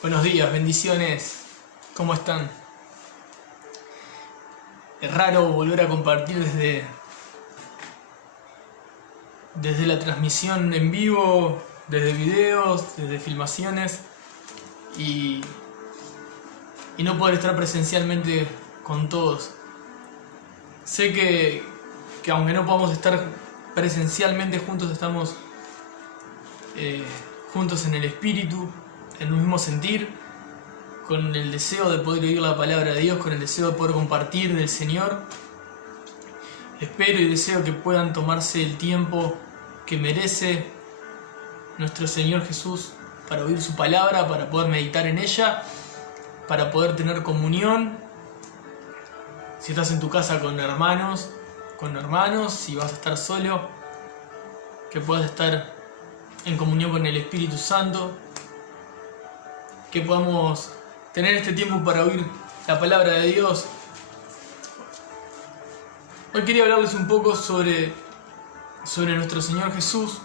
Buenos días, bendiciones. ¿Cómo están? Es raro volver a compartir desde la transmisión en vivo, desde videos, desde filmaciones y no poder estar presencialmente con todos. Sé que aunque no podamos estar presencialmente juntos, estamos juntos en el espíritu, en un mismo sentir, con el deseo de poder oír la palabra de Dios, con el deseo de poder compartir del Señor. Espero y deseo que puedan tomarse el tiempo que merece nuestro Señor Jesús para oír su palabra, para poder meditar en ella, para poder tener comunión. Si estás en tu casa con hermanos, si vas a estar solo, que puedas estar en comunión con el Espíritu Santo, que podamos tener este tiempo para oír la palabra de Dios. Hoy quería hablarles un poco sobre nuestro Señor Jesús.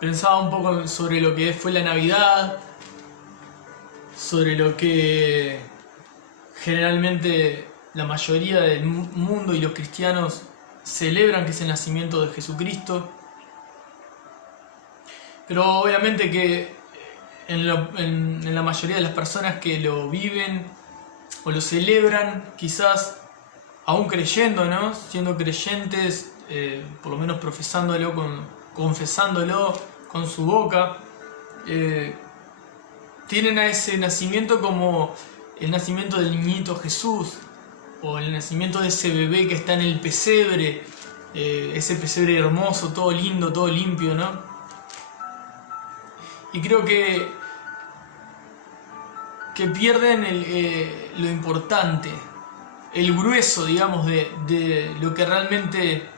Pensaba un poco sobre lo que fue la Navidad, sobre lo que generalmente la mayoría del mundo y los cristianos celebran, que es el nacimiento de Jesucristo. Pero obviamente que en la mayoría de las personas que lo viven o lo celebran, quizás aún creyendo, ¿no? Siendo creyentes, por lo menos profesándolo, confesándolo con su boca, tienen a ese nacimiento como el nacimiento del niñito Jesús, o el nacimiento de ese bebé que está en el pesebre, ese pesebre hermoso, todo lindo, todo limpio, ¿no? Y creo que pierden lo importante, el grueso, digamos, de lo que realmente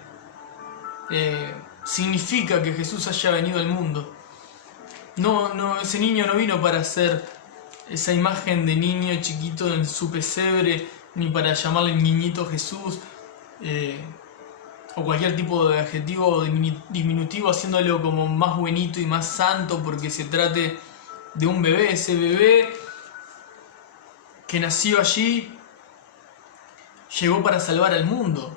significa que Jesús haya venido al mundo. No, ese niño no vino para ser esa imagen de niño chiquito en su pesebre, ni para llamarle niñito Jesús, o cualquier tipo de adjetivo diminutivo, haciéndolo como más buenito y más santo porque se trate de un bebé. Ese bebé que nació allí llegó para salvar al mundo,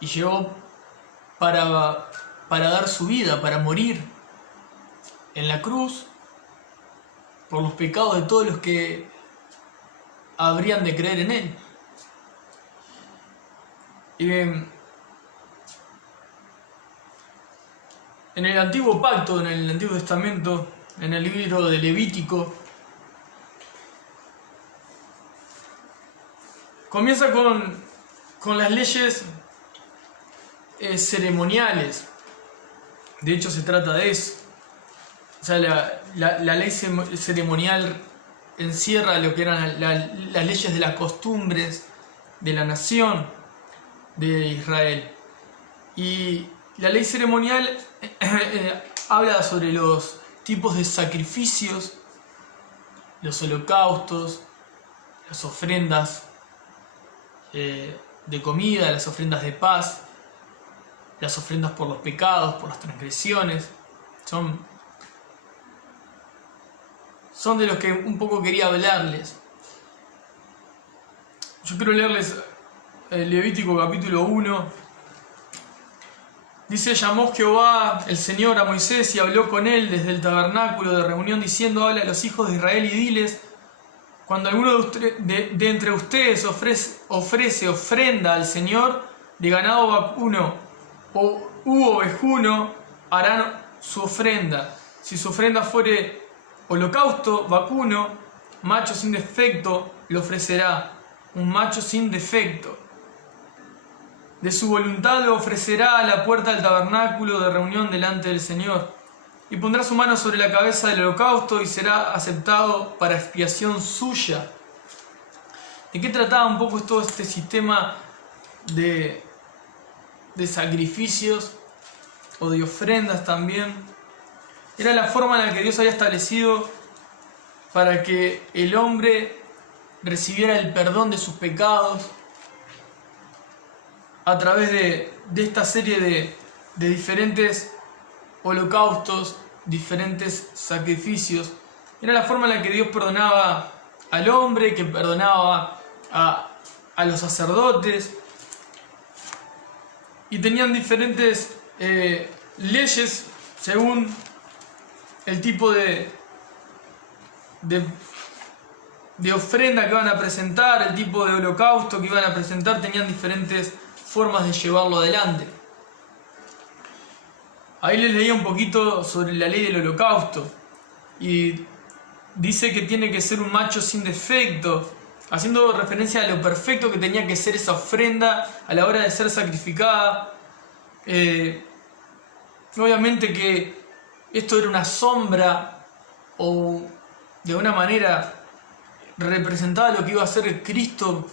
y llegó para dar su vida, para morir en la cruz por los pecados de todos los que habrían de creer en él. En el Antiguo Pacto, en el Antiguo Testamento, en el libro de Levítico, comienza con las leyes ceremoniales. De hecho, se trata de eso. O sea, la ley ceremonial encierra lo que eran las leyes de las costumbres de la nación de Israel. Y la ley ceremonial habla sobre los tipos de sacrificios, los holocaustos, las ofrendas de comida, las ofrendas de paz, las ofrendas por los pecados, por las transgresiones. Son de los que un poco quería hablarles. Yo quiero leerles el Levítico capítulo 1. Dice: llamó Jehová el Señor a Moisés y habló con él desde el tabernáculo de reunión, diciendo: habla a los hijos de Israel y diles: cuando alguno de entre ustedes ofrece ofrenda al Señor de ganado vacuno u ovejuno, harán su ofrenda. Si su ofrenda fuere holocausto vacuno, macho sin defecto, lo ofrecerá, un macho sin defecto. De su voluntad lo ofrecerá a la puerta del tabernáculo de reunión delante del Señor, y pondrá su mano sobre la cabeza del holocausto y será aceptado para expiación suya. ¿De qué trataba un poco todo este sistema de sacrificios o de ofrendas también? Era la forma en la que Dios había establecido para que el hombre recibiera el perdón de sus pecados a través de esta serie de diferentes holocaustos, diferentes sacrificios. Era la forma en la que Dios perdonaba al hombre, que perdonaba a los sacerdotes, y tenían diferentes leyes según el tipo de ofrenda que iban a presentar, el tipo de holocausto que iban a presentar. Tenían diferentes formas de llevarlo adelante. Ahí les leía un poquito sobre la ley del holocausto, y dice que tiene que ser un macho sin defecto, haciendo referencia a lo perfecto que tenía que ser esa ofrenda a la hora de ser sacrificada. Obviamente que esto era una sombra, o de alguna manera representaba lo que iba a ser Cristo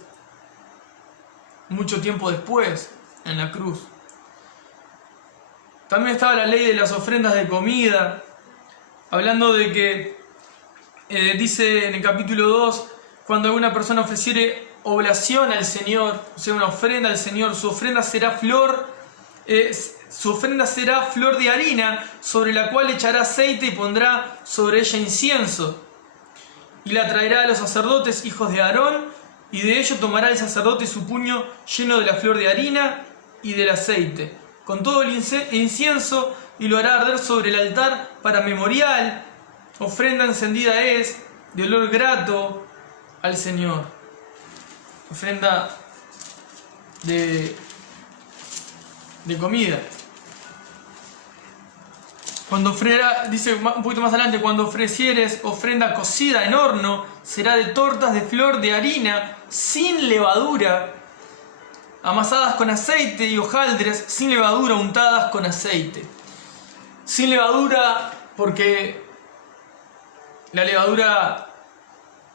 mucho tiempo después en la cruz. También estaba la ley de las ofrendas de comida, hablando de que dice en el capítulo 2, cuando alguna persona ofreciere oblación al Señor, o sea, una ofrenda al Señor, su ofrenda será flor de harina, sobre la cual echará aceite y pondrá sobre ella incienso, y la traerá a los sacerdotes, hijos de Aarón, y de ello tomará el sacerdote su puño lleno de la flor de harina y del aceite, con todo el incienso, y lo hará arder sobre el altar para memorial. Ofrenda encendida es, de olor grato al Señor. Ofrenda de comida. Cuando dice un poquito más adelante, cuando ofrecieres ofrenda cocida en horno, será de tortas de flor de harina sin levadura, amasadas con aceite, y hojaldres sin levadura, untadas con aceite. Sin levadura porque la levadura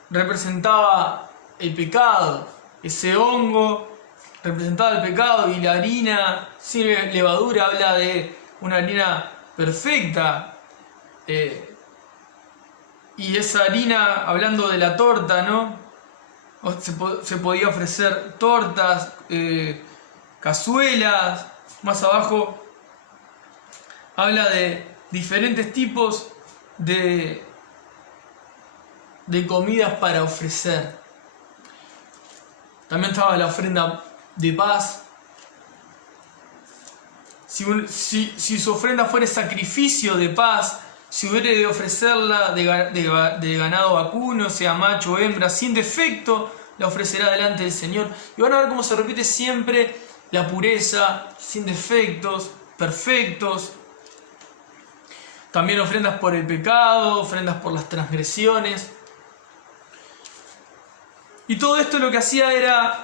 representaba el pecado, ese hongo representaba el pecado, y la harina sin levadura habla de una harina perfecta. Y esa harina, hablando de la torta, ¿no? Se podía ofrecer tortas, cazuelas. Más abajo habla de diferentes tipos de comidas para ofrecer. También estaba la ofrenda de paz. Si su ofrenda fuera sacrificio de paz, si hubiere de ofrecerla de ganado vacuno, sea macho o hembra, sin defecto, la ofrecerá delante del Señor. Y van a ver cómo se repite siempre la pureza, sin defectos, perfectos. También ofrendas por el pecado, ofrendas por las transgresiones. Y todo esto lo que hacía era,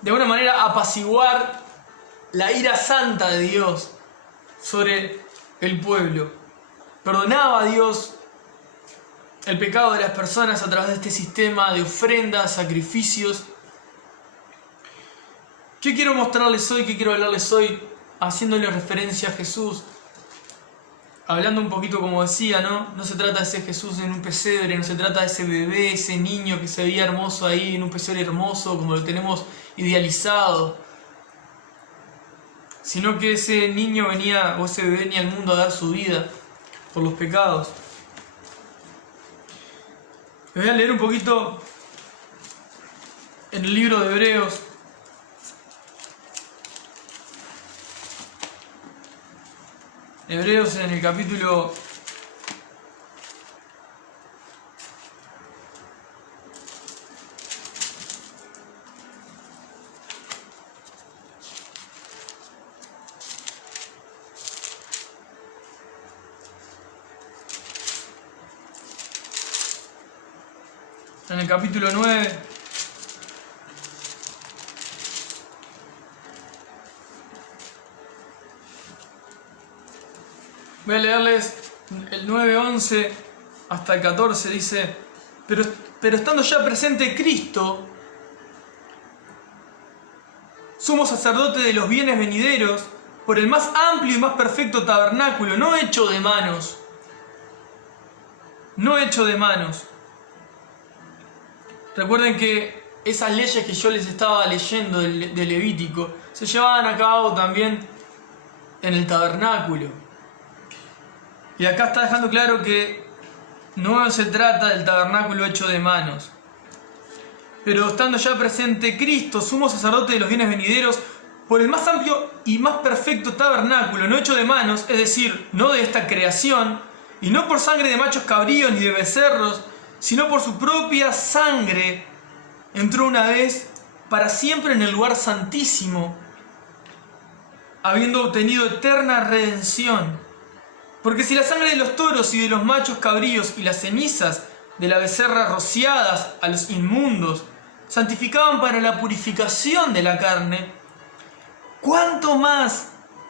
de alguna manera, apaciguar la ira santa de Dios sobre el pueblo. Perdonaba a Dios el pecado de las personas a través de este sistema de ofrendas, sacrificios. ¿Qué quiero mostrarles hoy? ¿Qué quiero hablarles hoy? Haciéndole referencia a Jesús. Hablando un poquito, como decía, ¿no? No se trata de ese Jesús en un pesebre, no se trata de ese bebé, ese niño que se veía hermoso ahí en un pesebre hermoso, como lo tenemos idealizado. Sino que ese niño venía, o ese bebé venía al mundo a dar su vida por los pecados. Les voy a leer un poquito en el libro de Hebreos. Hebreos en el capítulo 9. Voy a leerles el 9:11 hasta el 14. Dice: pero estando ya presente Cristo, sumo sacerdote de los bienes venideros, por el más amplio y más perfecto tabernáculo, no hecho de manos. Recuerden que esas leyes que yo les estaba leyendo de Levítico se llevaban a cabo también en el tabernáculo. Y acá está dejando claro que no se trata del tabernáculo hecho de manos. Pero estando ya presente Cristo, sumo sacerdote de los bienes venideros, por el más amplio y más perfecto tabernáculo, no hecho de manos, es decir, no de esta creación, y no por sangre de machos cabríos ni de becerros, sino por su propia sangre, entró una vez para siempre en el lugar santísimo, habiendo obtenido eterna redención. Porque si la sangre de los toros y de los machos cabríos y las cenizas de la becerra rociadas a los inmundos santificaban para la purificación de la carne, ¿cuánto más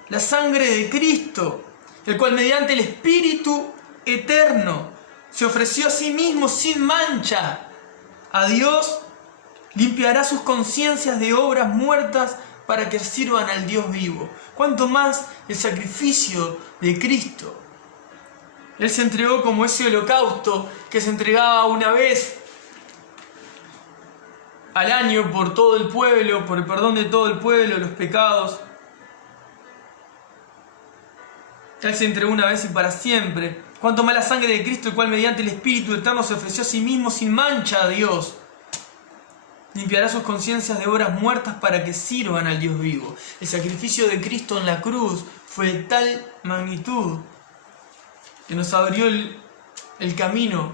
la sangre de Cristo, el cual mediante el Espíritu eterno se ofreció a sí mismo sin mancha a Dios, limpiará sus conciencias de obras muertas para que sirvan al Dios vivo? ¿Cuánto más el sacrificio de Cristo? Él se entregó como ese holocausto que se entregaba una vez al año por todo el pueblo, por el perdón de todo el pueblo, los pecados. Él se entregó una vez y para siempre. Cuanto más la sangre de Cristo, el cual mediante el Espíritu Eterno se ofreció a sí mismo sin mancha a Dios, limpiará sus conciencias de obras muertas para que sirvan al Dios vivo. El sacrificio de Cristo en la cruz fue de tal magnitud que nos abrió el camino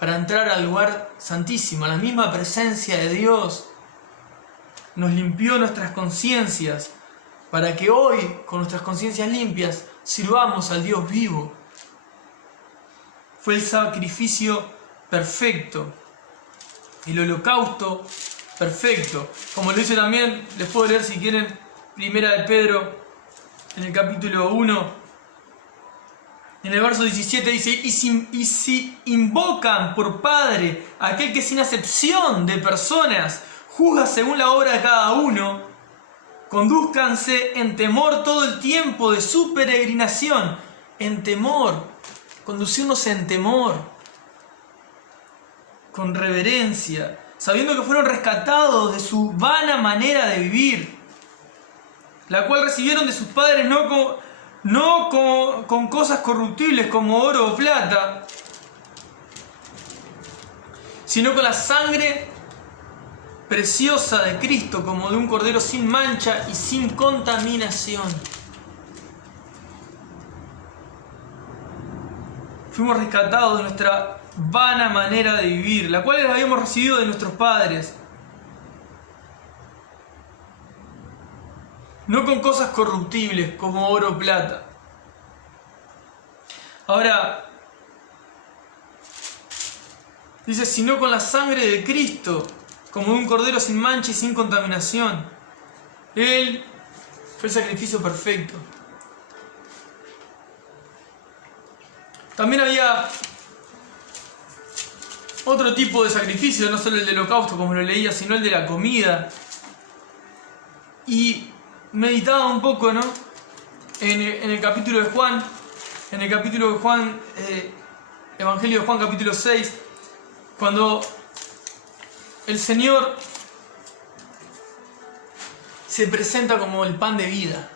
para entrar al lugar santísimo, a la misma presencia de Dios. Nos limpió nuestras conciencias para que hoy, con nuestras conciencias limpias, sirvamos al Dios vivo. Fue el sacrificio perfecto, el holocausto perfecto. Como lo dice también, les puedo leer si quieren, Primera de Pedro, en el capítulo 1, en el verso 17 dice: y si invocan por Padre a aquel que sin acepción de personas juzga según la obra de cada uno, condúzcanse en temor todo el tiempo de su peregrinación. En temor, conducirnos en temor, con reverencia, sabiendo que fueron rescatados de su vana manera de vivir, la cual recibieron de sus padres no con cosas corruptibles como oro o plata, sino con la sangre preciosa de Cristo, como de un cordero sin mancha y sin contaminación. Fuimos rescatados de nuestra vana manera de vivir, la cual la habíamos recibido de nuestros padres, no con cosas corruptibles como oro o plata. Ahora, dice, sino con la sangre de Cristo, como de un cordero sin mancha y sin contaminación. Él fue el sacrificio perfecto. También había otro tipo de sacrificio, no solo el del holocausto, como lo leía, sino el de la comida. Y meditaba un poco, ¿no?, en el capítulo de Juan, Evangelio de Juan, capítulo 6, cuando el Señor se presenta como el pan de vida.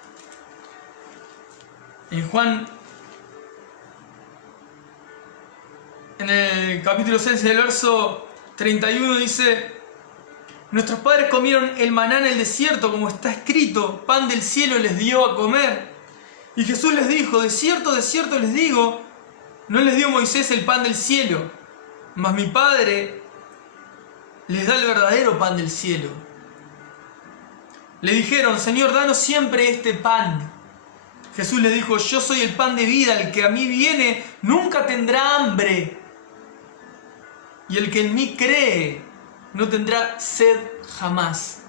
En Juan, en el capítulo 6, del verso 31, dice: nuestros padres comieron el maná en el desierto, como está escrito, pan del cielo les dio a comer. Y Jesús les dijo: de cierto les digo, no les dio Moisés el pan del cielo, mas mi Padre les da el verdadero pan del cielo. Le dijeron: Señor, danos siempre este pan. Jesús les dijo: yo soy el pan de vida, el que a mí viene nunca tendrá hambre, y el que en mí cree no tendrá sed jamás.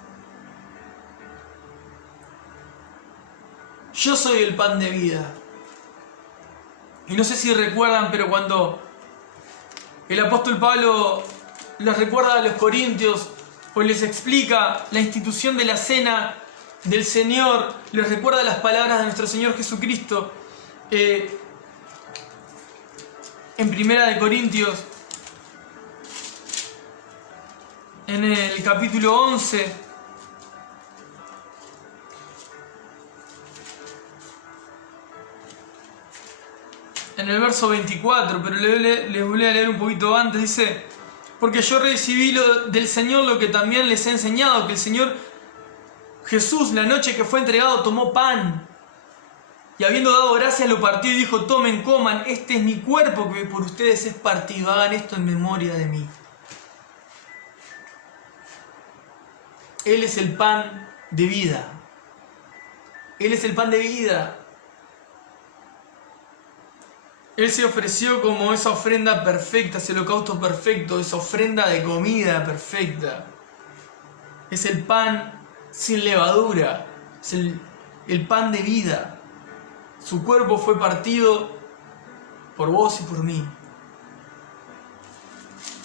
Yo soy el pan de vida. Y no sé si recuerdan, pero cuando el apóstol Pablo les recuerda a los corintios, pues les explica la institución de la cena del Señor, les recuerda las palabras de nuestro Señor Jesucristo, en Primera de Corintios, en el capítulo 11, en el verso 24, pero les voy a leer un poquito antes. Dice: porque yo recibí del Señor lo que también les he enseñado, que el Señor Jesús, la noche que fue entregado, tomó pan y habiendo dado gracias lo partió y dijo: tomen, coman, este es mi cuerpo que por ustedes es partido, hagan esto en memoria de mí. Él es el pan de vida. Él es el pan de vida. Él se ofreció como esa ofrenda perfecta, ese holocausto perfecto, esa ofrenda de comida perfecta. Es el pan sin levadura, es el pan de vida. Su cuerpo fue partido por vos y por mí.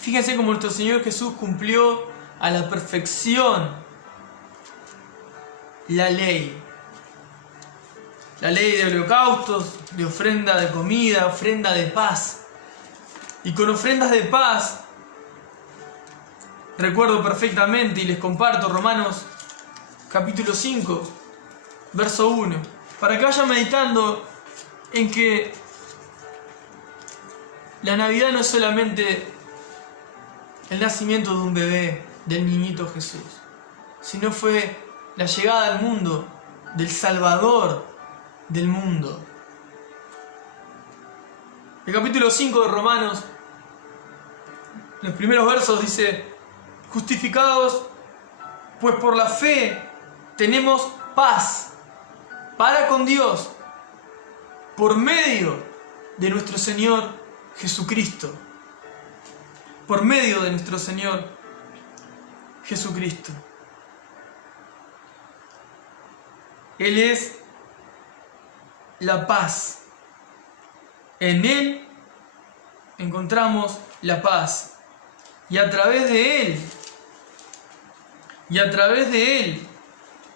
Fíjense cómo nuestro Señor Jesús cumplió a la perfección la ley. La ley de holocaustos, de ofrenda de comida, ofrenda de paz. Y con ofrendas de paz, recuerdo perfectamente y les comparto Romanos capítulo 5, verso 1, para que vayan meditando en que la Navidad no es solamente el nacimiento de un bebé, del niñito Jesús, sino fue la llegada al mundo del Salvador del mundo. El capítulo 5 de Romanos, los primeros versos dice: justificados pues por la fe tenemos paz para con Dios por medio de nuestro Señor Jesucristo. Por medio de nuestro Señor Jesucristo. Él es la paz. En Él encontramos la paz. Y a través de Él,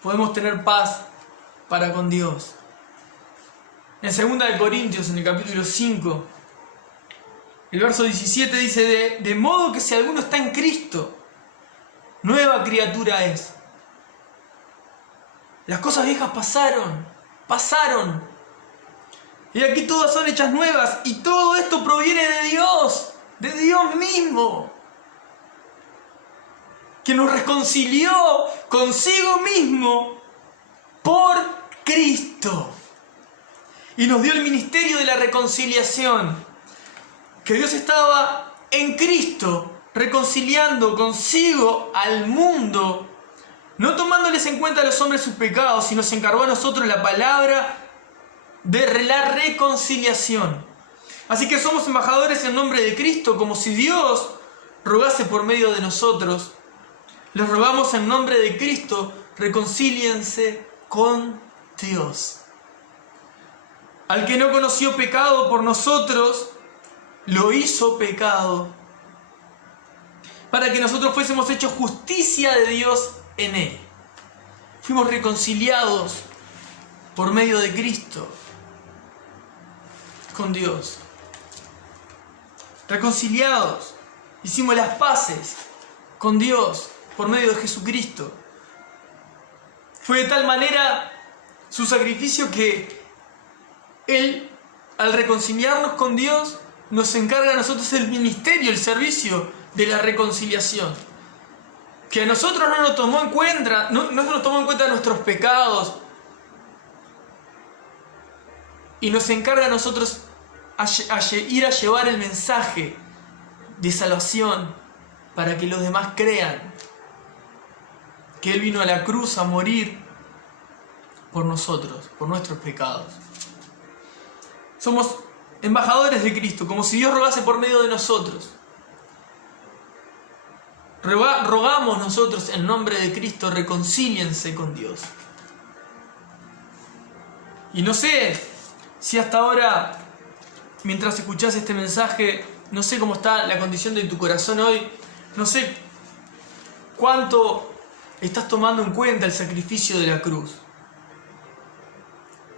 podemos tener paz para con Dios. En 2 Corintios, en el capítulo 5, el verso 17 dice: de modo que si alguno está en Cristo, nueva criatura es. Las cosas viejas pasaron. Y aquí todas son hechas nuevas. Y todo esto proviene de Dios mismo, que nos reconcilió consigo mismo por Cristo. Y nos dio el ministerio de la reconciliación. Que Dios estaba en Cristo reconciliando consigo al mundo, no tomándoles en cuenta a los hombres sus pecados, sino se encargó a nosotros la palabra de la reconciliación. Así que somos embajadores en nombre de Cristo, como si Dios rogase por medio de nosotros. Les rogamos en nombre de Cristo, reconcíliense con Dios. Al que no conoció pecado por nosotros, lo hizo pecado, para que nosotros fuésemos hechos justicia de Dios en Él. Fuimos reconciliados por medio de Cristo con Dios. Reconciliados, hicimos las paces con Dios por medio de Jesucristo. Fue de tal manera su sacrificio que Él, al reconciliarnos con Dios, nos encarga a nosotros el ministerio, el servicio de la reconciliación. Que a nosotros no nos tomó en cuenta, no nos tomó en cuenta nuestros pecados, y nos encarga a nosotros ir a llevar el mensaje de salvación para que los demás crean que Él vino a la cruz a morir por nosotros, por nuestros pecados. Somos embajadores de Cristo, como si Dios rogase por medio de nosotros. Rogamos nosotros en nombre de Cristo, reconcíliense con Dios. Y no sé si hasta ahora, mientras escuchás este mensaje, no sé cómo está la condición de tu corazón hoy, no sé cuánto estás tomando en cuenta el sacrificio de la cruz,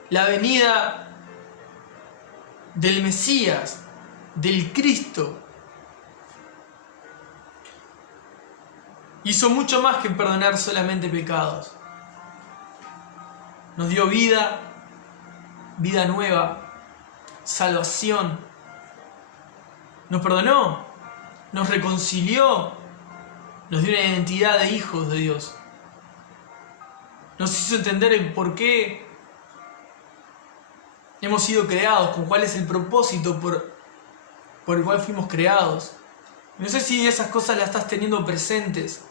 la venida del Mesías, del Cristo. Hizo mucho más que perdonar solamente pecados. Nos dio vida nueva, salvación. Nos perdonó, nos reconcilió, nos dio una identidad de hijos de Dios. Nos hizo entender el por qué hemos sido creados, con cuál es el propósito por el cual fuimos creados. No sé si esas cosas las estás teniendo presentes.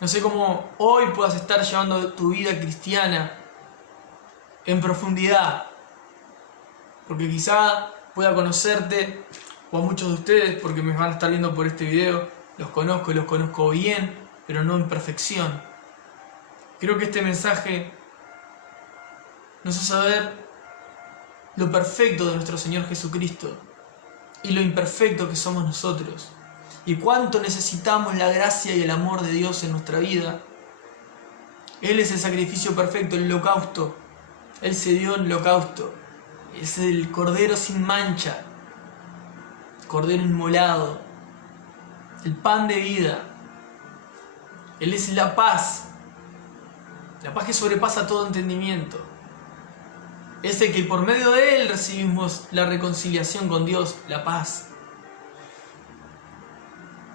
No sé cómo hoy puedas estar llevando tu vida cristiana en profundidad. Porque quizá pueda conocerte, o a muchos de ustedes, porque me van a estar viendo por este video, los conozco bien, pero no en perfección. Creo que este mensaje nos hace ver lo perfecto de nuestro Señor Jesucristo y lo imperfecto que somos nosotros, y cuánto necesitamos la gracia y el amor de Dios en nuestra vida. Él es el sacrificio perfecto, el holocausto. Él se dio en holocausto. Es el cordero sin mancha, cordero inmolado, el pan de vida. Él es la paz que sobrepasa todo entendimiento. Es el que por medio de Él recibimos la reconciliación con Dios, la paz,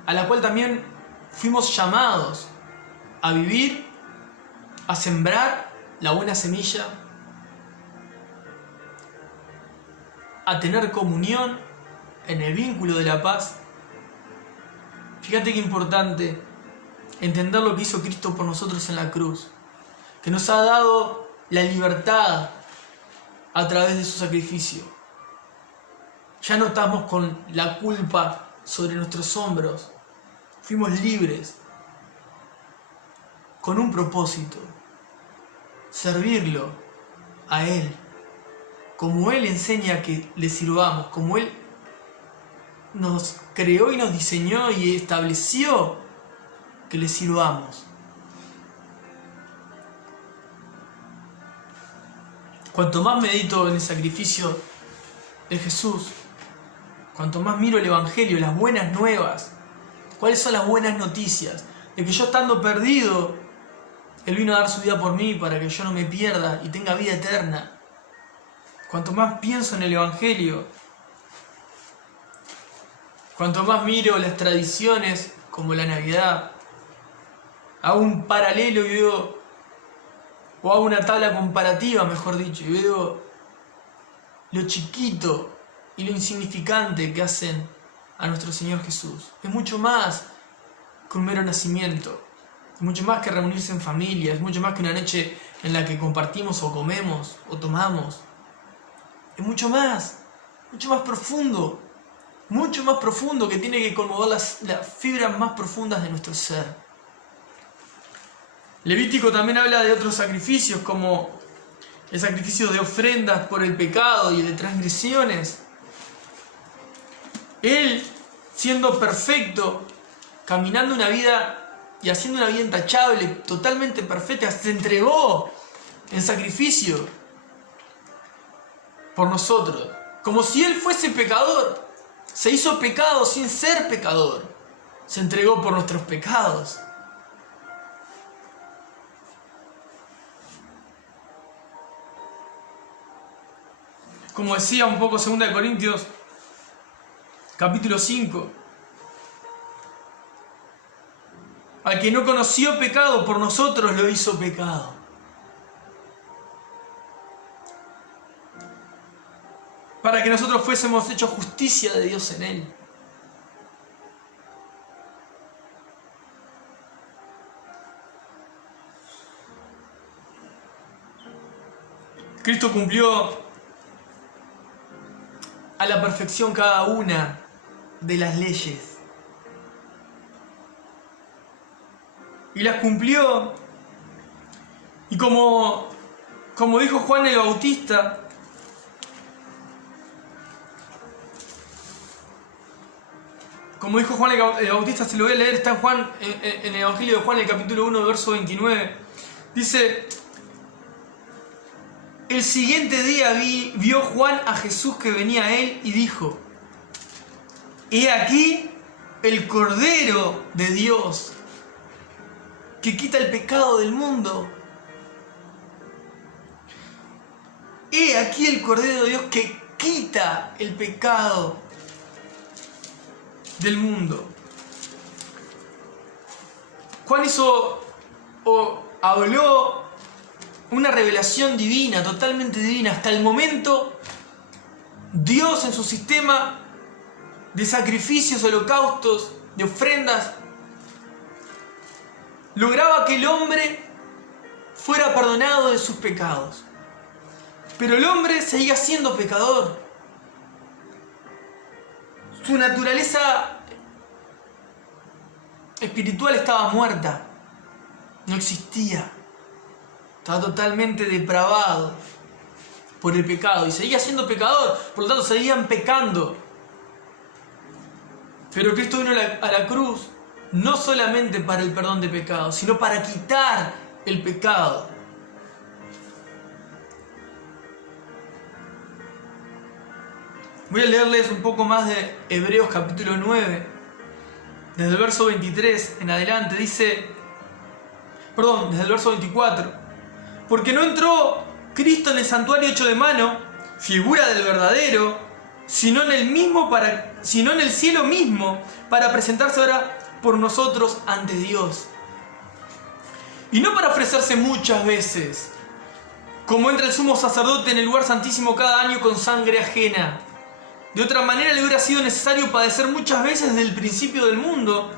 a la cual también fuimos llamados a vivir, a sembrar la buena semilla, a tener comunión en el vínculo de la paz. Fíjate qué importante entender lo que hizo Cristo por nosotros en la cruz, que nos ha dado la libertad a través de su sacrificio. Ya no estamos con la culpa sobre nuestros hombros. Fuimos libres con un propósito: servirlo a Él, como Él enseña que le sirvamos, como Él nos creó y nos diseñó y estableció que le sirvamos. Cuanto más medito en el sacrificio de Jesús, cuanto más miro el Evangelio, las buenas nuevas, cuáles son las buenas noticias, de que yo estando perdido, Él vino a dar su vida por mí para que yo no me pierda y tenga vida eterna. Cuanto más pienso en el Evangelio, cuanto más miro las tradiciones como la Navidad, hago un paralelo y veo, o hago una tabla comparativa, mejor dicho, y veo lo chiquito y lo insignificante que hacen a nuestro Señor Jesús. Es mucho más que un mero nacimiento, es mucho más que reunirse en familia, es mucho más que una noche en la que compartimos o comemos o tomamos. Es mucho más profundo, que tiene que conmover las fibras más profundas de nuestro ser. Levítico también habla de otros sacrificios, como el sacrificio de ofrendas por el pecado y de transgresiones. Él, siendo perfecto, caminando una vida y haciendo una vida intachable, totalmente perfecta, se entregó en sacrificio por nosotros, como si Él fuese pecador. Se hizo pecado sin ser pecador. Se entregó por nuestros pecados. Como decía un poco 2 Corintios, capítulo 5. Al que no conoció pecado, por nosotros lo hizo pecado. Para que nosotros fuésemos hechos justicia de Dios en Él. Cristo cumplió a la perfección cada una de las leyes. Y las cumplió. Y como dijo Juan el Bautista, se lo voy a leer, está en el Evangelio de Juan, el capítulo 1, verso 29. Dice: el siguiente día vio Juan a Jesús que venía a él y dijo: he aquí el Cordero de Dios que quita el pecado del mundo. He aquí el Cordero de Dios que quita el pecado del mundo. Juan habló una revelación divina, totalmente divina. Hasta el momento, Dios en su sistema de sacrificios, holocaustos, de ofrendas, lograba que el hombre fuera perdonado de sus pecados. Pero el hombre seguía siendo pecador. Su naturaleza espiritual estaba muerta. No existía. Estaba totalmente depravado por el pecado. Y seguía siendo pecador. Por lo tanto, seguían pecando. Pero Cristo vino a la cruz no solamente para el perdón de pecados, sino para quitar el pecado. Voy a leerles un poco más de Hebreos capítulo 9, desde el verso 23 en adelante. Desde el verso 24. Porque no entró Cristo en el santuario hecho de mano, figura del verdadero, sino en el cielo mismo, para presentarse ahora por nosotros ante Dios. Y no para ofrecerse muchas veces, como entra el sumo sacerdote en el lugar santísimo cada año con sangre ajena. De otra manera le hubiera sido necesario padecer muchas veces desde el principio del mundo.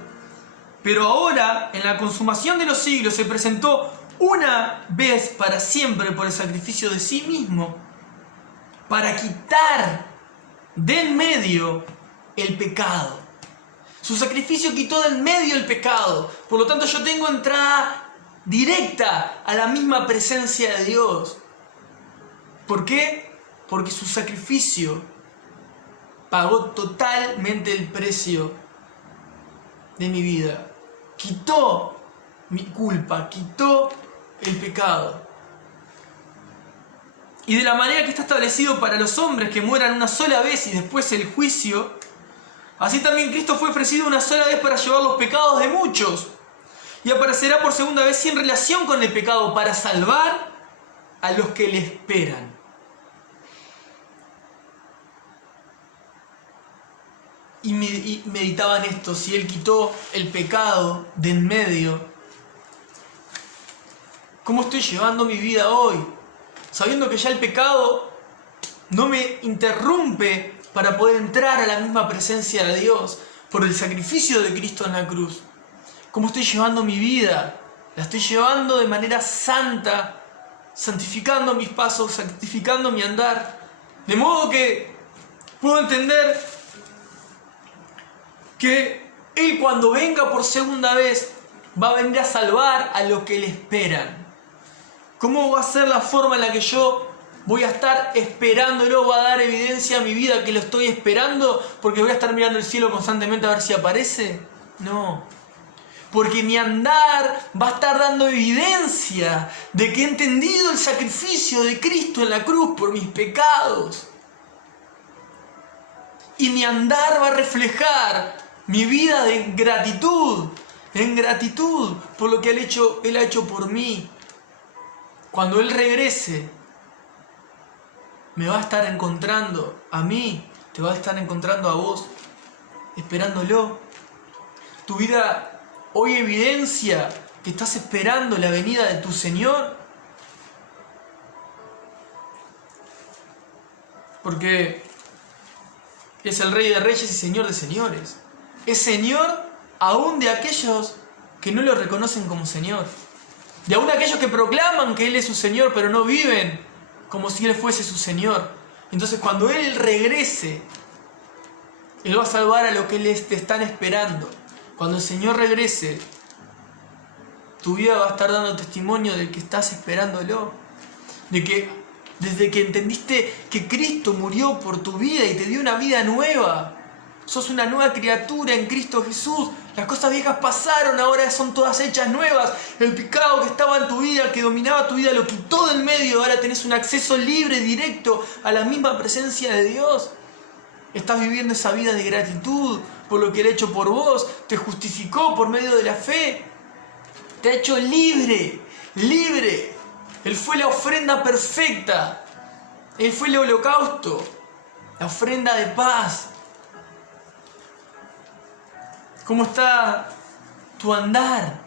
Pero ahora, en la consumación de los siglos, se presentó una vez para siempre por el sacrificio de sí mismo, para quitar de en medio el pecado. Su sacrificio quitó de en medio el pecado. Por lo tanto, yo tengo entrada directa a la misma presencia de Dios. ¿Por qué? Porque su sacrificio pagó totalmente el precio de mi vida. Quitó mi culpa, quitó el pecado. Y de la manera que está establecido para los hombres que mueran una sola vez y después el juicio, así también Cristo fue ofrecido una sola vez para llevar los pecados de muchos. Y aparecerá por segunda vez sin relación con el pecado para salvar a los que le esperan. Y meditaba en esto: si Él quitó el pecado de en medio, ¿cómo estoy llevando mi vida hoy? Sabiendo que ya el pecado no me interrumpe para poder entrar a la misma presencia de Dios por el sacrificio de Cristo en la cruz. ¿Cómo estoy llevando mi vida? La estoy llevando de manera santa, santificando mis pasos, santificando mi andar. De modo que puedo entender que Él, cuando venga por segunda vez, va a venir a salvar a los que le esperan. ¿Cómo va a ser la forma en la que yo voy a estar esperándolo? ¿Va a dar evidencia a mi vida que lo estoy esperando porque voy a estar mirando el cielo constantemente a ver si aparece? No. Porque mi andar va a estar dando evidencia de que he entendido el sacrificio de Cristo en la cruz por mis pecados. Y mi andar va a reflejar mi vida de gratitud, en gratitud por lo que Él ha hecho por mí. Cuando Él regrese, me va a estar encontrando a mí, te va a estar encontrando a vos, esperándolo. Tu vida hoy evidencia que estás esperando la venida de tu Señor. Porque es el Rey de Reyes y Señor de Señores. Es Señor aún de aquellos que no lo reconocen como Señor. De aún aquellos que proclaman que Él es su Señor, pero no viven como si Él fuese su Señor. Entonces, cuando Él regrese, Él va a salvar a los que te están esperando. Cuando el Señor regrese, tu vida va a estar dando testimonio de que estás esperándolo. De que desde que entendiste que Cristo murió por tu vida y te dio una vida nueva, sos una nueva criatura en Cristo Jesús. Las cosas viejas pasaron, ahora son todas hechas nuevas. El pecado que estaba en tu vida, que dominaba tu vida, lo quitó del medio. Ahora tenés un acceso libre, directo a la misma presencia de Dios. Estás viviendo esa vida de gratitud por lo que Él ha hecho por vos. Te justificó por medio de la fe. Te ha hecho libre, libre. Él fue la ofrenda perfecta. Él fue el holocausto. la ofrenda de paz. ¿Cómo está tu andar?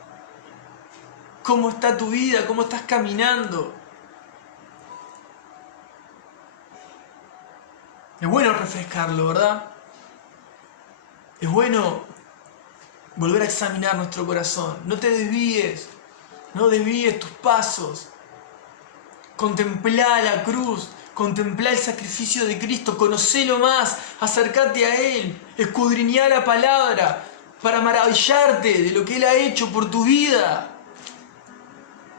¿Cómo está tu vida? ¿Cómo estás caminando? Es bueno refrescarlo, ¿verdad? Es bueno volver a examinar nuestro corazón. No te desvíes, no desvíes tus pasos. Contemplá la cruz, contemplá el sacrificio de Cristo, conocelo más, acércate a Él, escudriñá la palabra para maravillarte de lo que Él ha hecho por tu vida.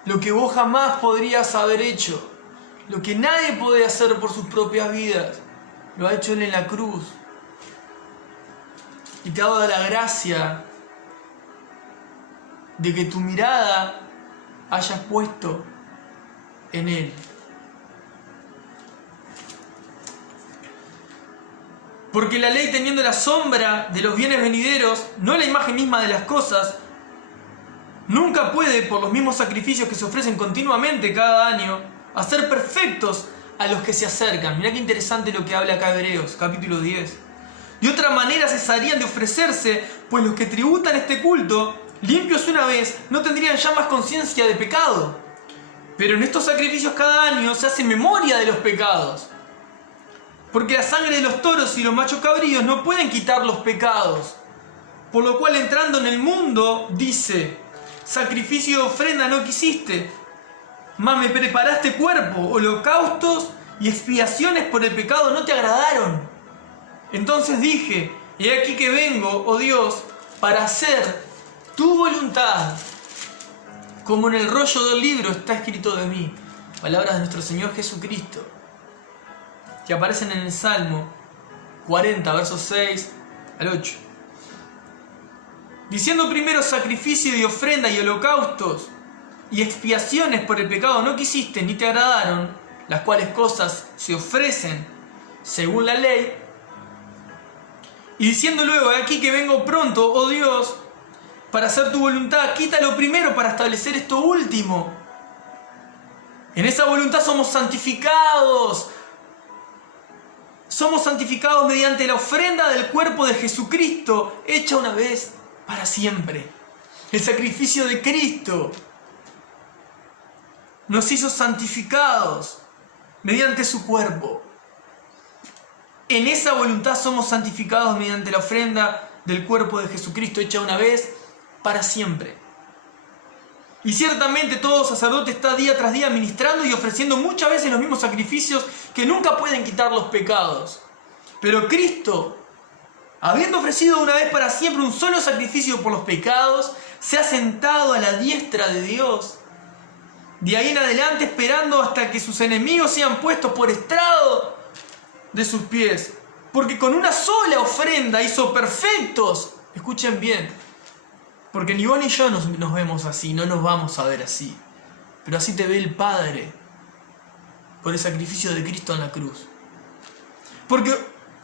Lo que vos jamás podrías haber hecho, lo que nadie puede hacer por sus propias vidas, lo ha hecho Él en la cruz. Y te ha dado la gracia de que tu mirada hayas puesto en Él. Porque la ley, teniendo la sombra de los bienes venideros, no la imagen misma de las cosas, nunca puede, por los mismos sacrificios que se ofrecen continuamente cada año, hacer perfectos a los que se acercan. Mirá qué interesante lo que habla acá Hebreos, capítulo 10. De otra manera cesarían de ofrecerse, pues los que tributan este culto, limpios una vez, no tendrían ya más conciencia de pecado. Pero en estos sacrificios cada año se hace memoria de los pecados. Porque la sangre de los toros y los machos cabríos no pueden quitar los pecados. Por lo cual, entrando en el mundo, dice: sacrificio y ofrenda no quisiste, mas me preparaste cuerpo, holocaustos y expiaciones por el pecado no te agradaron. Entonces dije: he aquí que vengo, oh Dios, para hacer tu voluntad. Como en el rollo del libro está escrito de mí. Palabras de nuestro Señor Jesucristo, que aparecen en el Salmo 40, versos 6 al 8. Diciendo primero: sacrificio y ofrenda y holocaustos y expiaciones por el pecado no quisiste ni te agradaron, las cuales cosas se ofrecen según la ley. Y diciendo luego: he aquí que vengo pronto, oh Dios, para hacer tu voluntad, quita lo primero para establecer esto último. En esa voluntad somos santificados. Somos santificados mediante la ofrenda del cuerpo de Jesucristo, hecha una vez para siempre. El sacrificio de Cristo nos hizo santificados mediante su cuerpo. En esa voluntad somos santificados mediante la ofrenda del cuerpo de Jesucristo, hecha una vez para siempre. Y ciertamente todo sacerdote está día tras día ministrando y ofreciendo muchas veces los mismos sacrificios que nunca pueden quitar los pecados. Pero Cristo, habiendo ofrecido una vez para siempre un solo sacrificio por los pecados, se ha sentado a la diestra de Dios. De ahí en adelante esperando hasta que sus enemigos sean puestos por estrado de sus pies. Porque con una sola ofrenda hizo perfectos. Escuchen bien. Porque ni vos ni yo nos vemos así, no nos vamos a ver así. Pero así te ve el Padre por el sacrificio de Cristo en la cruz. Porque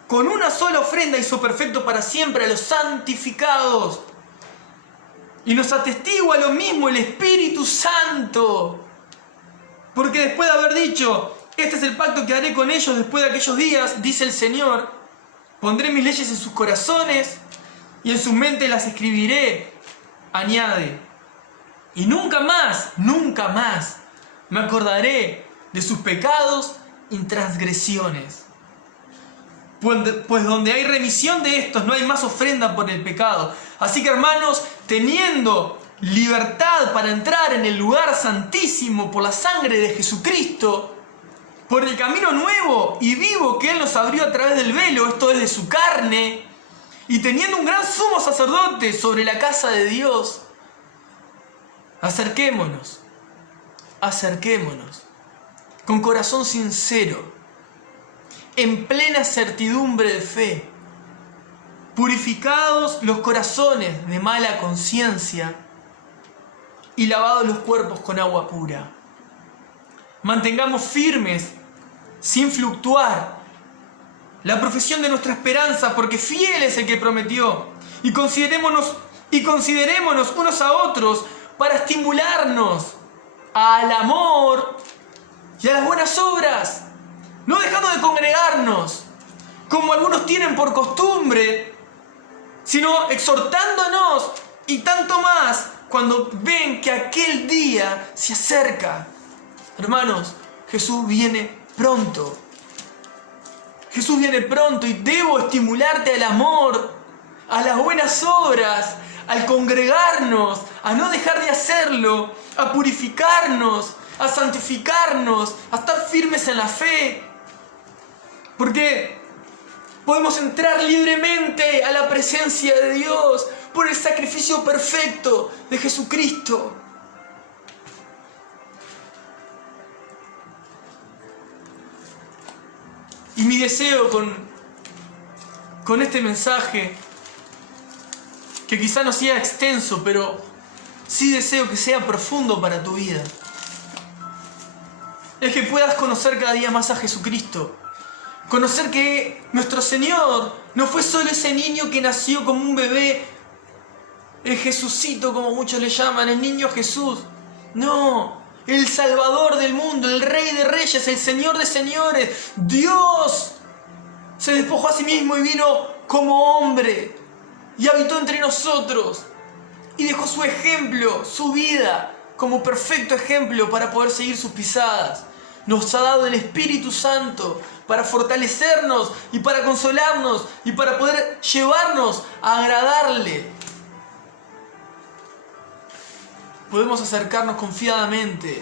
con una sola ofrenda hizo perfecto para siempre a los santificados. Y nos atestigua lo mismo el Espíritu Santo. Porque después de haber dicho: este es el pacto que haré con ellos después de aquellos días, dice el Señor, pondré mis leyes en sus corazones y en sus mentes las escribiré. Añade: y nunca más me acordaré de sus pecados y transgresiones. Pues donde hay remisión de estos, no hay más ofrenda por el pecado. Así que, hermanos, teniendo libertad para entrar en el lugar santísimo por la sangre de Jesucristo, por el camino nuevo y vivo que Él nos abrió a través del velo, esto es, de su carne, y teniendo un gran sumo sacerdote sobre la casa de Dios, acerquémonos con corazón sincero, en plena certidumbre de fe, purificados los corazones de mala conciencia y lavados los cuerpos con agua pura. Mantengamos firmes, sin fluctuar, la profesión de nuestra esperanza, porque fiel es el que prometió. Y considerémonos unos a otros para estimularnos al amor y a las buenas obras, no dejando de congregarnos, como algunos tienen por costumbre, sino exhortándonos y tanto más cuando ven que aquel día se acerca. Hermanos, Jesús viene pronto. Jesús viene pronto y debo estimularte al amor, a las buenas obras, al congregarnos, a no dejar de hacerlo, a purificarnos, a santificarnos, a estar firmes en la fe. Porque podemos entrar libremente a la presencia de Dios por el sacrificio perfecto de Jesucristo. Y mi deseo con este mensaje, que quizá no sea extenso, pero sí deseo que sea profundo para tu vida, es que puedas conocer cada día más a Jesucristo. Conocer que nuestro Señor no fue solo ese niño que nació como un bebé, el Jesucito como muchos le llaman, el niño Jesús. No, el Salvador del mundo, el Rey de Reyes, el Señor de Señores. Dios se despojó a sí mismo y vino como hombre y habitó entre nosotros y dejó su ejemplo, su vida, como perfecto ejemplo para poder seguir sus pisadas. Nos ha dado el Espíritu Santo para fortalecernos y para consolarnos y para poder llevarnos a agradarle. Podemos acercarnos confiadamente.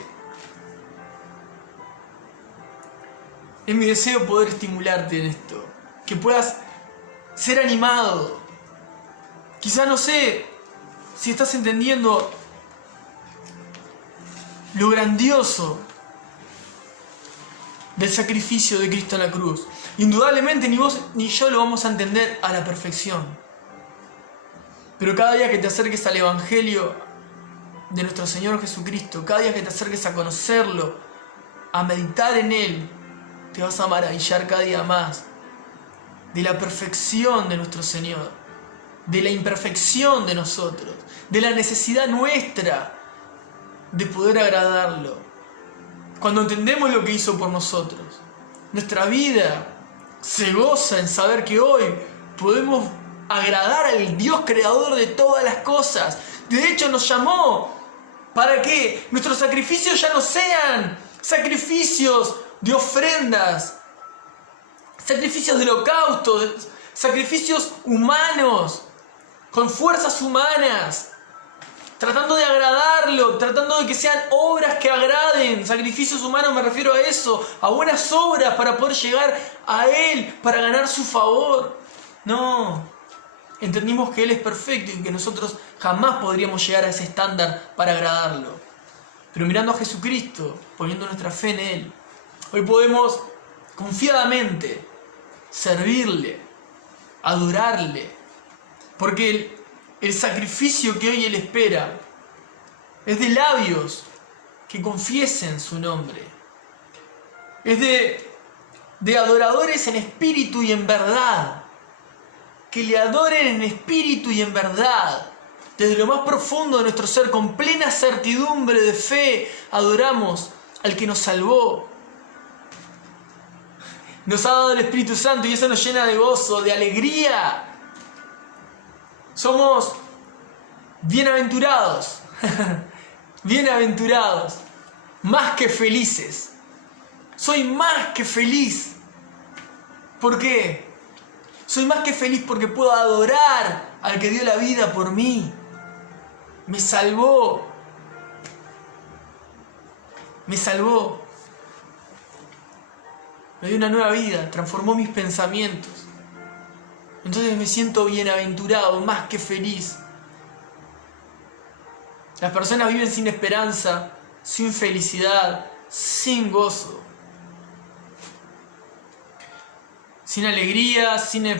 Es mi deseo poder estimularte en esto, que puedas ser animado. Quizá no sé si estás entendiendo lo grandioso del sacrificio de Cristo en la cruz. Indudablemente ni vos ni yo lo vamos a entender a la perfección. Pero cada día que te acerques al Evangelio de nuestro Señor Jesucristo, cada día que te acerques a conocerlo, a meditar en Él, te vas a maravillar cada día más de la perfección de nuestro Señor, de la imperfección de nosotros, de la necesidad nuestra de poder agradarlo. Cuando entendemos lo que hizo por nosotros, nuestra vida se goza en saber que hoy podemos agradar al Dios creador de todas las cosas. De hecho, nos llamó para que nuestros sacrificios ya no sean sacrificios de ofrendas, sacrificios de holocausto, sacrificios humanos, con fuerzas humanas, tratando de agradarlo, tratando de que sean obras que agraden. Sacrificios humanos, me refiero a eso, a buenas obras para poder llegar a Él, para ganar su favor. No, entendimos que Él es perfecto y que nosotros jamás podríamos llegar a ese estándar para agradarlo. Pero mirando a Jesucristo, poniendo nuestra fe en Él, hoy podemos confiadamente servirle, adorarle, porque el sacrificio que hoy Él espera es de labios que confiesen su nombre. Es de adoradores en espíritu y en verdad. Que le adoren en espíritu y en verdad. Desde lo más profundo de nuestro ser, con plena certidumbre de fe, adoramos al que nos salvó. Nos ha dado el Espíritu Santo y eso nos llena de gozo, de alegría. Somos bienaventurados, bienaventurados, más que felices. Soy más que feliz. ¿Por qué? Soy más que feliz porque puedo adorar al que dio la vida por mí. Me salvó. Me salvó. Me dio una nueva vida, transformó mis pensamientos. Entonces me siento bienaventurado, más que feliz. Las personas viven sin esperanza, sin felicidad, sin gozo, sin alegría, sin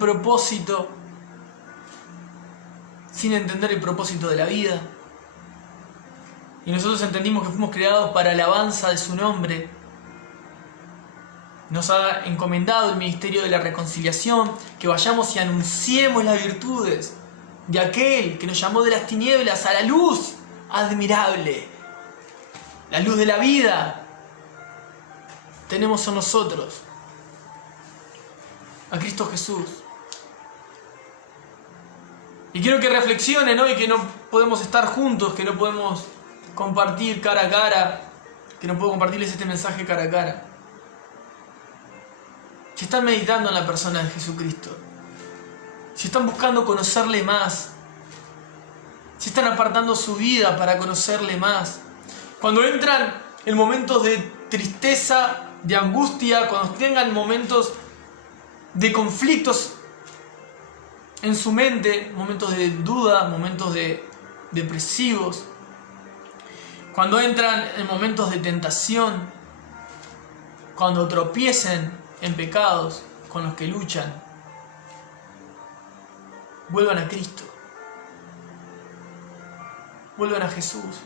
propósito, sin entender el propósito de la vida. Y nosotros entendimos que fuimos creados para alabanza de su nombre. Nos ha encomendado el ministerio de la reconciliación, que vayamos y anunciemos las virtudes de aquel que nos llamó de las tinieblas a la luz admirable. La luz de la vida tenemos en nosotros. a Cristo Jesús. Y quiero que reflexionen hoy que no podemos estar juntos, que no podemos compartir cara a cara, que no puedo compartirles este mensaje cara a cara. Si están meditando en la persona de Jesucristo, si están buscando conocerle más, si están apartando su vida para conocerle más, cuando entran en momentos de tristeza, de angustia, cuando tengan momentos de conflictos en su mente, momentos de duda, momentos depresivos, cuando entran en momentos de tentación, cuando tropiecen en pecados con los que luchan, vuelvan a Cristo, vuelvan a Jesús,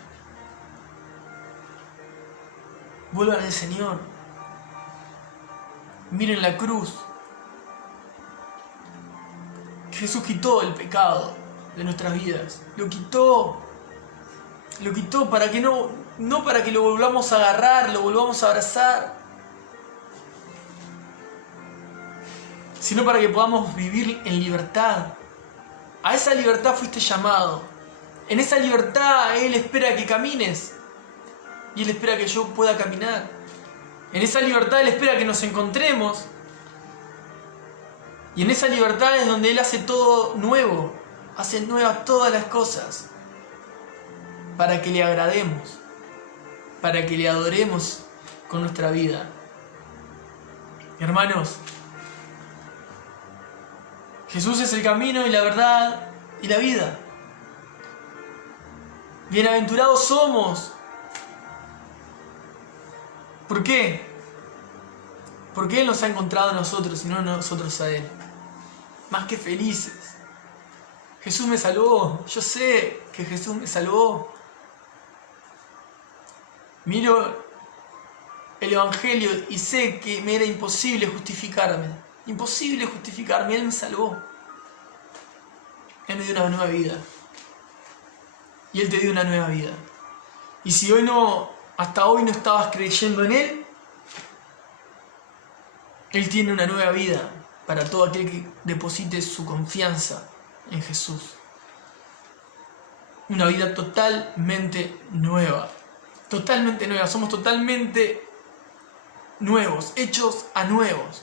vuelvan al Señor, miren la cruz. Jesús quitó el pecado de nuestras vidas, lo quitó para que no para que lo volvamos a agarrar, lo volvamos a abrazar, sino para que podamos vivir en libertad. A esa libertad fuiste llamado. En esa libertad Él espera que camines y Él espera que yo pueda caminar. En esa libertad Él espera que nos encontremos. Y en esa libertad es donde Él hace todo nuevo, hace nuevas todas las cosas, para que le agrademos, para que le adoremos con nuestra vida. Hermanos, Jesús es el camino y la verdad y la vida. Bienaventurados somos. ¿Por qué? Porque Él nos ha encontrado a nosotros y no nosotros a Él. Más que felices. Jesús me salvó. Yo sé que Jesús me salvó. Miro el Evangelio y sé que me era imposible justificarme. Imposible justificarme. Él me salvó. Él me dio una nueva vida. Y Él te dio una nueva vida. Y si hasta hoy no estabas creyendo en Él, Él tiene una nueva vida para todo aquel que deposite su confianza en Jesús. Una vida totalmente nueva. Totalmente nueva. Somos totalmente nuevos, hechos a nuevos.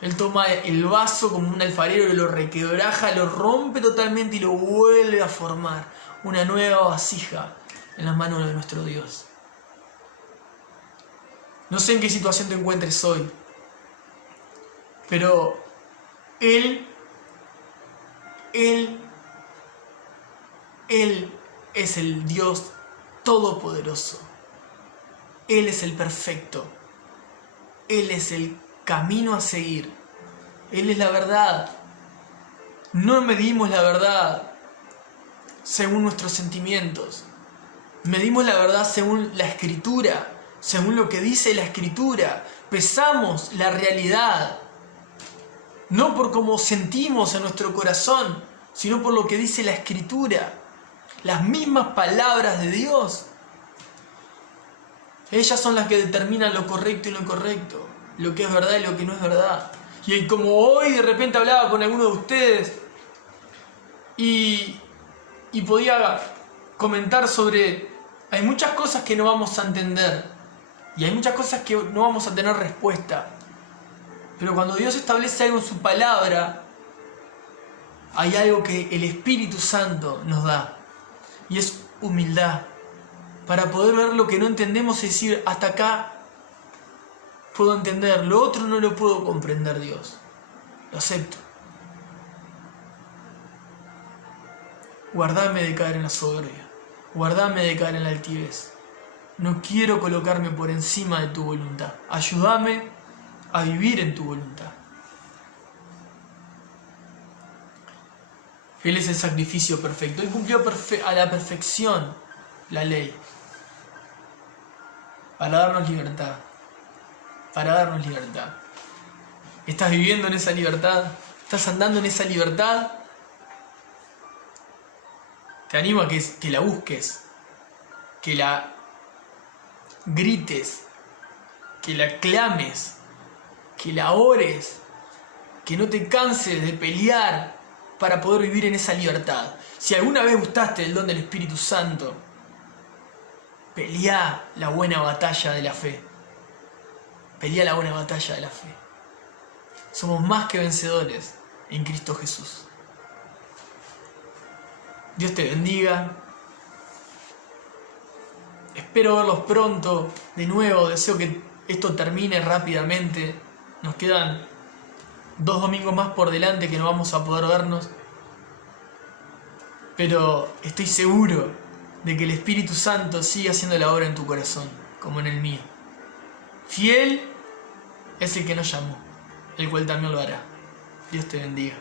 Él toma el vaso como un alfarero que lo requebraja, lo rompe totalmente y lo vuelve a formar. Una nueva vasija en las manos de nuestro Dios. No sé en qué situación te encuentres hoy, pero Él es el Dios todopoderoso. Él es el perfecto. Él es el camino a seguir. Él es la verdad. No medimos la verdad según nuestros sentimientos. Medimos la verdad según la Escritura, según lo que dice la Escritura. Pesamos la realidad, no por cómo sentimos en nuestro corazón, sino por lo que dice la Escritura. Las mismas palabras de Dios. Ellas son las que determinan lo correcto y lo incorrecto, lo que es verdad y lo que no es verdad. Y como hoy de repente hablaba con alguno de ustedes y podía comentar sobre, hay muchas cosas que no vamos a entender y hay muchas cosas que no vamos a tener respuesta. Pero cuando Dios establece algo en su palabra, hay algo que el Espíritu Santo nos da. Y es humildad. Para poder ver lo que no entendemos y decir, hasta acá puedo entender, lo otro no lo puedo comprender, Dios. Lo acepto. Guardame de caer en la soberbia. Guardame de caer en la altivez. No quiero colocarme por encima de tu voluntad. Ayúdame a vivir en tu voluntad. Él es el sacrificio perfecto. Él cumplió a la perfección la ley. Para darnos libertad. Para darnos libertad. ¿Estás viviendo en esa libertad? ¿Estás andando en esa libertad? Te animo a que la busques. Que la grites. Que la clames. Que la ores. que no te canses de pelear para poder vivir en esa libertad. Si alguna vez gustaste del don del Espíritu Santo, pelea la buena batalla de la fe. Pelea la buena batalla de la fe. Somos más que vencedores en Cristo Jesús. Dios te bendiga. Espero verlos pronto de nuevo. Deseo que esto termine rápidamente. Nos quedan 2 domingos más por delante que no vamos a poder vernos. Pero estoy seguro de que el Espíritu Santo sigue haciendo la obra en tu corazón, como en el mío. Fiel es el que nos llamó, el cual también lo hará. Dios te bendiga.